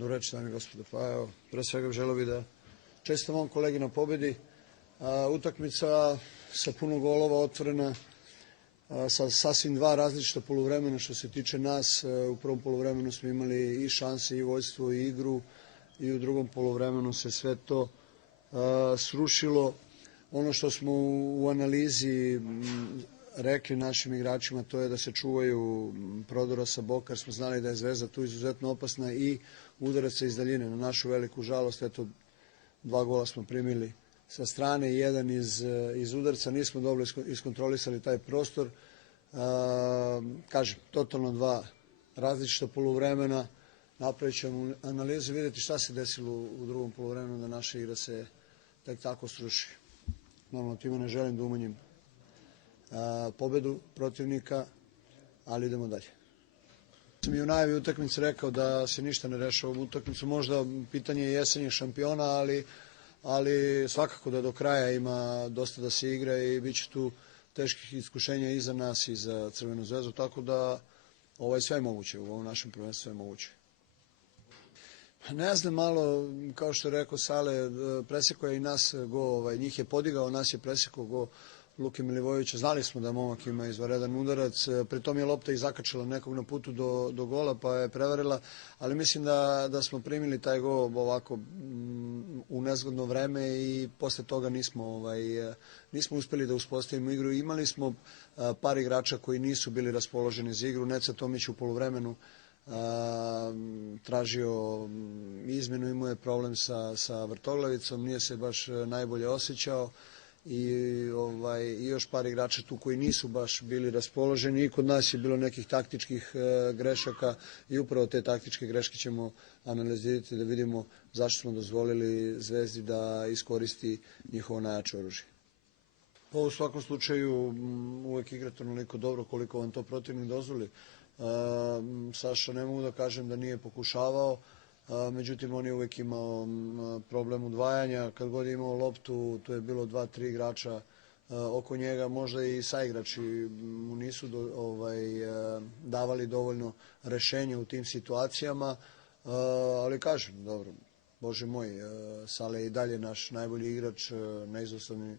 Dobro večer, dame i gospodo. Pa evo, pre svega želeo bih da čestitam ovom kolegi na pobedi. Utakmica sa puno golova, otvorena, sa sasvim dva različita poluvremena što se tiče nas. U prvom poluvremenu smo imali i šanse, i vojstvo, i igru, i u drugom poluvremenu se sve to srušilo. Ono što smo u analizi rekli našim igračima, to je da se čuvaju prodora sa boka, jer smo znali da je Zvezda tu izuzetno opasna, i udaraca iz daljine. Na našu veliku žalost, eto, 2 gola smo primili sa strane i 1 iz udarca. Nismo dobro iskontrolisali taj prostor. Kažem, totalno 2 različita poluvremena. Napravit ćemo analizu i vidjeti šta se desilo u drugom poluvremenu, da naša igra se tek tako sruši. Normalno, time ne želim da umanjim pobedu protivnika, ali idemo dalje. Sam i u najavi utakmice rekao da se ništa ne rešava ovu utakmicu, možda pitanje jesenjeg šampiona, ali svakako da do kraja ima dosta da se igra i bit će tu teških iskušenja i za nas i za Crvenu zvezdu, tako da sve je moguće, u ovom našem prvenstvu sve je moguće. Ne znam, malo, kao što je rekao Sale, presekao je i nas go, njih je podigao, nas je presekao go Luke Milivojevića. Znali smo da momak ima izvanredan udarac, pritom je lopta i zakačila nekog na putu do gola, pa je prevarila, ali mislim da smo primili taj gol ovako u nezgodno vreme i posle toga nismo uspeli da uspostavimo igru. Imali smo par igrača koji nisu bili raspoloženi za igru. Neca Tomić u poluvremenu tražio izmenu, imao je problem sa vrtoglavicom, nije se baš najbolje osjećao, i još par igrača tu koji nisu baš bili raspoloženi, i kod nas je bilo nekih taktičkih grešaka i upravo te taktičke greške ćemo analizirati da vidimo zašto smo dozvolili Zvezdi da iskoristi njihovo najjače oružje. U svakom slučaju uvek igrate onoliko dobro koliko vam to protivnik dozvoli. Saša, ne mogu da kažem da nije pokušavao, međutim on je uvek imao problem udvajanja. Kad god je imao loptu, tu je bilo 2-3 igrača oko njega, možda i saigrači mu nisu davali dovoljno rešenja u tim situacijama, ali kažem, dobro, Bože moj, Sale je i dalje naš najbolji igrač, neizostavni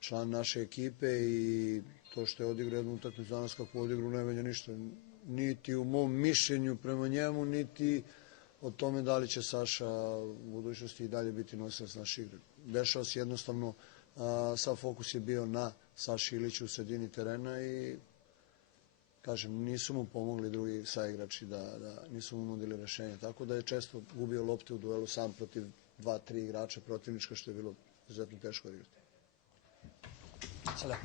član naše ekipe, i to što je odigrao jednu utakmicu danas kako odigrao ne menja ništa, niti u mom mišljenju prema njemu, niti o tome da li će Saša u budućnosti i dalje biti nosilac naše igre. Dešao se jednostavno, sav fokus je bio na Saši Iliću u sredini terena i, kažem, nisu mu pomogli drugi saigrači, da nisu mu nudili rešenje, tako da je često gubio lopte u duelu sam protiv 2-3 igrača protivnička, što je bilo izuzetno teško odigrati. Sada.